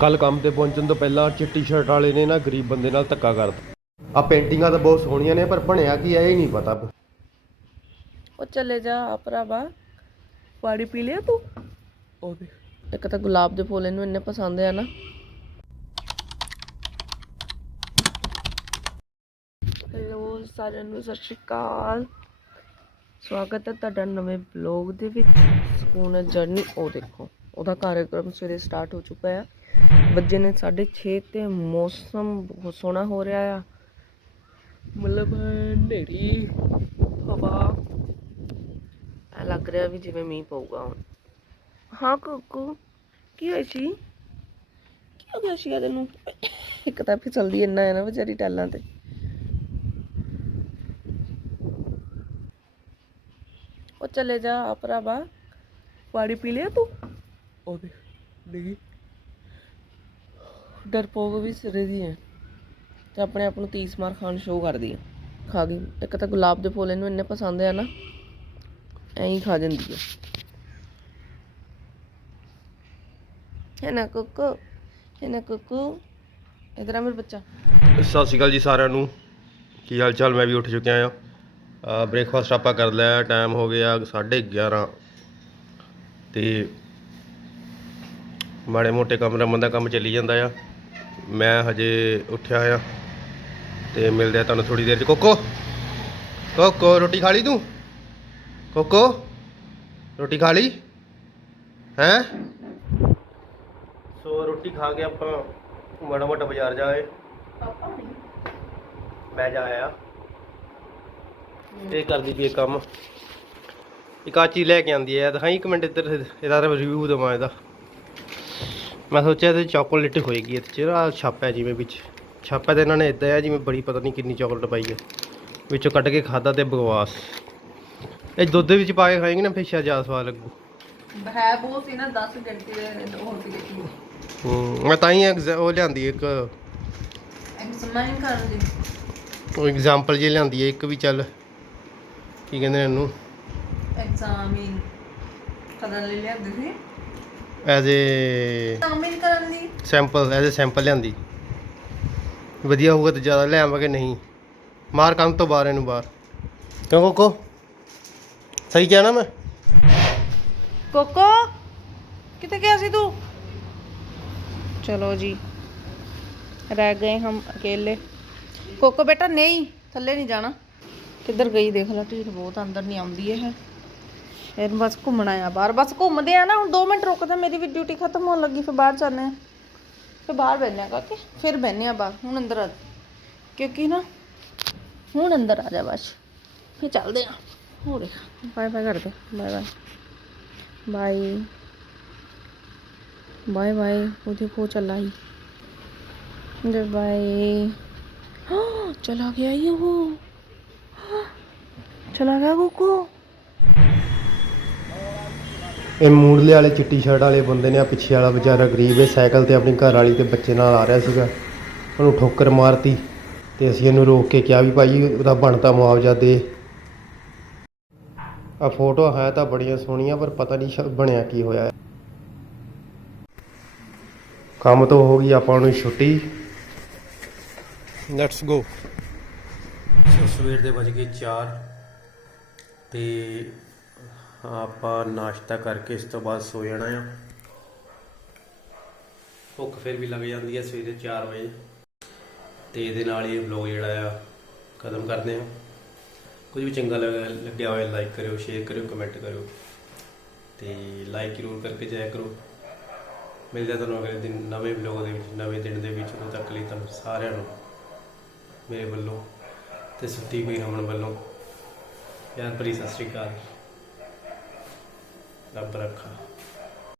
ਕੱਲ ਕੰਮ ਤੇ ਪਹੁੰਚਣ ਤੋਂ ਪਹਿਲਾਂ ਚਿੱਟੀ ਸ਼ਰਟ ਵਾਲੇ ਨੇ ਨਾ ਗਰੀਬ ਬੰਦੇ ਨਾਲ ਧੱਕਾ ਕਰਤਾ ਆ ਪੇਂਟਿੰਗਾਂ ਤਾਂ ਬਹੁਤ ਸੋਹਣੀਆਂ ਨੇ, ਪਰ ਬਣਿਆ ਕੀ ਹੈ, ਇਹ ਨਹੀਂ ਪਤਾ। ਉਹ ਚੱਲੇ ਜਾ ਆ ਭਰਾਵਾ। ਪਾਣੀ ਪੀ ਲਿਆ ਤੂੰ? ਉਹ ਦੇ ਇੱਕ ਤਾਂ ਗੁਲਾਬ ਦੇ ਫੁੱਲ ਇਹਨੂੰ ਇੰਨੇ ਪਸੰਦ ਆ ਨਾ। ਹੈਲੋ ਸਾਰਿਆਂ ਨੂੰ, ਸਤਿ ਸ਼੍ਰੀ ਅਕਾਲ। ਸਵਾਗਤ ਹੈ ਤੁਹਾਡਾ ਨਵੇਂ ਬਲੌਗ ਦੇ ਵਿੱਚ। ਸਕੂਨ ਹੈ ਜਰਨੀ ਉਹ ਦੇਖੋ। ਉਹਦਾ ਕਾਰਜਕ੍ਰਮ ਸਵੇਰੇ ਸਟਾਰਟ ਹੋ ਚੁੱਕਾ ਹੈ ਵੱਜੇ ਨੇ 6:30 ਤੇ ਮੌਸਮ ਬਹੁਤ ਸੋਹਣਾ ਹੋ ਰਿਹਾ ਆ। ਮਤਲਬ ਹਨੇਰੀ, ਹਵਾ। ਐ ਲੱਗ ਰਿਹਾ ਵੀ ਜਿਵੇਂ ਮੀਂਹ ਪਊਗਾ ਹੁਣ। ਹਾਂ ਕੁੱਕੂ, ਕੀ ਹੋਇਆ ਸੀ? ਕੀ ਹੋ ਗਿਆ ਸੀ ਇਹਨੂੰ ਇੱਕ ਤਾਂ ਫਿਸਲਦੀ ਇੰਨਾ ਹੈ ਨਾ ਵਿਚਾਰੀ ਟੈਲਾਂ ਤੇ। ਉਹ ਚੱਲੇ ਜਾ ਆ ਭਰਾਵਾ। ਪਾਣੀ ਪੀ ਲਿਆ ਤੂੰ? ਉਹ ਦੇ ਨਹੀਂ। ਡਰਪੋਕ ਵੀ ਸਿਰੇ ਦੀ ਹੈ ਤੇ ਆਪਣੇ ਆਪ ਨੂੰ 30 ਮਾਰ ਖਾਣ ਸ਼ੋਅ ਕਰਦੀ ਹੈ। ਖਾ ਗਈ। ਇੱਕ ਤਾਂ ਗੁਲਾਬ ਦੇ ਫੁੱਲ ਇਹਨੂੰ ਇੰਨੇ ਪਸੰਦ ਆ ਨਾ, ਐਂ ਹੀ ਖਾ ਜਾਂਦੀ ਹੈ। ਹੈ ਨਾ ਕੁੱਕੂ? ਹੈ ਨਾ ਕੁੱਕੂ? ਇਧਰ ਆ ਮੇਰਾ ਬੱਚਾ। ਸਤਿ ਸ਼੍ਰੀ ਅਕਾਲ ਜੀ ਸਾਰਿਆਂ ਨੂੰ। ਕੀ ਹਾਲ ਚਾਲ? ਮੈਂ ਵੀ ਉੱਠ ਚੁੱਕਿਆ ਆ ਬ੍ਰੇਕਫਾਸਟ ਆਪਾਂ ਕਰ ਲਿਆ ਟਾਈਮ ਹੋ ਗਿਆ 11:30 ਤੇ ਮਾੜੇ ਮੋਟੇ ਕਮਰਾਮਨ ਦਾ ਕੰਮ ਚੱਲੀ ਜਾਂਦਾ ਆ। ਮੈਂ ਹਜੇ ਉੱਠਿਆ ਆ ਤੇ ਮਿਲਦੇ ਆ ਤੁਹਾਨੂੰ ਥੋੜੀ ਦੇਰ ਚ। ਕੋਕੋ ਕੋਕੋ ਰੋਟੀ ਖਾ ਲਈ ਤੂੰ? ਕੋਕੋ ਰੋਟੀ ਖਾ ਲਈ? ਹੈਂ? ਸੋ ਰੋਟੀ ਖਾ ਕੇ ਆਪਾਂ ਮਾੜਾ ਮੋਟਾ ਬਾਜ਼ਾਰ ਜਾਏ ਮੈਂ ਜਾ ਆਇਆ। ਇਹ ਕਰਦੀ ਪਈ ਇਹ ਕੰਮ। ਇੱਕ ਚੀਜ਼ ਲੈ ਕੇ ਆਂਦੀ ਹੈ ਦਿਖਾਈ ਇੱਕ ਮਿੰਟ ਇੱਧਰ ਇਹਦਾ ਰਿਵਿਊ ਦਵਾਂ ਇਹਦਾ। ਮੈਂ ਸੋਚਿਆ ਤੇ ਚਾਕਲੇਟ ਹੋਏਗੀ ਇਹਦੇ ਚ ਆ ਛਾਪਾ ਜਿਵੇਂ ਵਿੱਚ। ਛਾਪਾ ਤੇ ਇਹਨਾਂ ਨੇ ਇਦਾਂ ਹੈ ਜਿਵੇਂ ਬੜੀ ਪਤਾ ਨਹੀਂ ਕਿੰਨੀ ਚਾਕਲੇਟ ਪਾਈ ਹੈ। ਵਿੱਚੋਂ ਕੱਢ ਕੇ ਖਾਦਾ ਤੇ ਬਕਵਾਸ। ਇਹ ਦੁੱਧ ਵਿੱਚ ਪਾ ਕੇ ਖਾਏਂਗੇ ਨਾ ਫਿਰ ਸ਼ਾਇਦ ਜ਼ਿਆਦਾ ਸਵਾਦ ਲੱਗੂ। ਹੈ ਬਹੁਤ ਸੀ ਨਾ 10 ਘੰਟੇ ਹੋਰ ਸੀ ਹੂੰ ਮੈਂ ਤਾਂ ਹੀ ਐਗਜ਼ਾ- ਉਹ ਲਿਆਂਦੀ ਇੱਕ। ਐਕਸਪਲਾਈਨ ਕਰਨ ਦੀ ਉਹ ਐਗਜ਼ਾਮਪਲ ਜੇ ਲਿਆਂਦੀ ਹੈ ਇੱਕ ਵੀ ਚੱਲ। ਕੀ ਕਹਿੰਦੇ ਨੇ ਇਹਨੂੰ? ਐਗਜ਼ਾਮਿਨ ਕਰਨ ਲਈ ਲਿਆਂਦੇ ਸੀ। ਐਜ਼ ਏ ਐਗਜ਼ਾਮਿਨ ਕਰਨ ਦੀ? ਸੈਂਪਲ ਐਜ਼ ਏ ਸੈਂਪਲ ਲਿਆਂਦੀ। ਵਧੀਆ ਹੋਊਗਾ ਤਾਂ ਜ਼ਿਆਦਾ ਲੈ ਆਵਾਂਗੇ ਨਹੀਂ। ਮਾਰ ਕੰਮ ਤੋਂ ਬਾਹਰ ਇਹਨੂੰ ਬਾਹਰ। ਕਿਉਂ ਕੋਕੋ? ਸਹੀ ਕਿਹਾ ਨਾ ਮੈਂ? ਕੋਕੋ ਕਿੱਥੇ ਗਿਆ ਸੀ ਤੂੰ? ਚਲੋ ਜੀ ਰਹਿ ਗਏ ਹਮ ਅਕੇਲੇ। ਕੋਕੋ ਬੇਟਾ ਨਹੀਂ ਥੱਲੇ ਨਹੀਂ ਜਾਣਾ। ਕਿੱਧਰ ਗਈ? ਦੇਖ ਲੈ ਢੀਠ ਬਹੁਤ ਅੰਦਰ ਨਹੀਂ ਆਉਂਦੀ ਇਹ। ਫਿਰ ਬਸ ਘੁੰਮਣਾ ਆ ਬਾਹਰ। ਬਸ ਘੁੰਮਦੇ ਆ ਨਾ, ਹੁਣ 2 ਮਿੰਟ ਰੁਕਦੇ, ਮੇਰੀ ਵੀ ਡਿਊਟੀ ਖਤਮ ਹੋਣ ਲੱਗੀ, ਫਿਰ ਬਾਹਰ ਜਾਂਦੇ ਆ। ਬਾਹਰ ਬੈਠਨੇ ਆ ਕਾਕੇ, ਫਿਰ ਬੈਠਨੇ ਆ ਬਾਹਰ, ਹੁਣ ਅੰਦਰ ਆ ਕਿਉਂਕਿ ਨਾ, ਹੁਣ ਅੰਦਰ ਆ ਜਾ ਬਸ। ਫਿਰ ਚੱਲਦੇ ਆ। ਹੋਰ ਬਾਏ ਬਾਏ ਕਰਦੇ bye bye bye bye bye ਉਹਦੇ ਕੋ ਚਲਾਈ ਦੇ ਬਾਏ ਹਾਂ ਚਲਾ ਗਿਆ ਇਹ ਉਹ। ਚਲਾ ਗਿਆ ਕੋਕੋ। ਇਹ ਮੂੜਲੇ ਵਾਲੇ ਚਿੱਟੀ ਸ਼ਰਟ ਵਾਲੇ ਬੰਦੇ ਨੇ ਆ ਪਿੱਛੇ ਵਾਲਾ ਵਿਚਾਰਾ ਗਰੀਬ ਹੈ ਸਾਈਕਲ ਤੇ ਆਪਣੀ ਘਰ ਵਾਲੀ ਤੇ ਬੱਚੇ ਨਾਲ ਆ ਰਿਹਾ ਸੀਗਾ। ਉਹਨੂੰ ਠੋਕਰ ਮਾਰਤੀ ਤੇ ਅਸੀਂ ਇਹਨੂੰ ਰੋਕ ਕੇ ਕਿਹਾ ਵੀ ਭਾਈ ਉਹਦਾ ਬਣਦਾ ਮੁਆਵਜ਼ਾ ਦੇ। ਆ ਫੋਟੋ ਹੈ ਤਾਂ ਬੜੀਆਂ ਸੋਹਣੀਆਂ ਪਰ ਪਤਾ ਨਹੀਂ ਬਣਿਆ ਕੀ ਹੋਇਆ ਹੈ। ਕੰਮ ਤੋਂ ਹੋ ਗਈ ਆਪਾਂ ਨੂੰ ਛੁੱਟੀ। ਲੈਟਸ ਗੋ ਸਵੇਰ ਦੇ ਵਜ ਗਏ 4 ਤੇ ਹਾਂ ਆਪਾਂ ਨਾਸ਼ਤਾ ਕਰਕੇ ਇਸ ਤੋਂ ਬਾਅਦ ਸੋ ਜਾਣਾ ਆ। ਭੁੱਖ ਫਿਰ ਵੀ ਲੱਗ ਜਾਂਦੀ ਹੈ ਸਵੇਰੇ 4 ਵਜੇ। ਤੇ ਇਹਦੇ ਨਾਲ ਹੀ ਵਲੌਗ ਜਿਹੜਾ ਆ, ਖਤਮ ਕਰਦੇ ਹਾਂ ਕੁਝ ਵੀ ਚੰਗਾ ਲੱਗ- ਲੱਗਿਆ ਹੋਇਆ ਲਾਈਕ ਕਰਿਓ ਸ਼ੇਅਰ ਕਰਿਓ ਕਮੈਂਟ ਕਰਿਓ। ਤੇ ਲਾਈਕ ਜ਼ਰੂਰ ਕਰਕੇ ਜਾਇਆ ਕਰੋ। ਮਿਲਦੇ ਹਾਂ ਤੁਹਾਨੂੰ ਅਗਲੇ ਦਿਨ ਨਵੇਂ ਵਲੌਗ ਦੇ ਵਿੱਚ, ਨਵੇਂ ਦਿਨ ਦੇ ਵਿੱਚ। ਉਦੋਂ ਤੱਕ ਲਈ ਤੁਹਾਨੂੰ ਸਾਰਿਆਂ ਨੂੰ ਮੇਰੇ ਵੱਲੋਂ ਤੇ ਸੁੱਤੀ ਹੋਈ ਰਮਨ ਵੱਲੋਂ। ਪਿਆਰ ਭਰੀ ਸਤਿ ਸ਼੍ਰੀ ਅਕਾਲ। ਲੱਭ ਰੱਖਾ।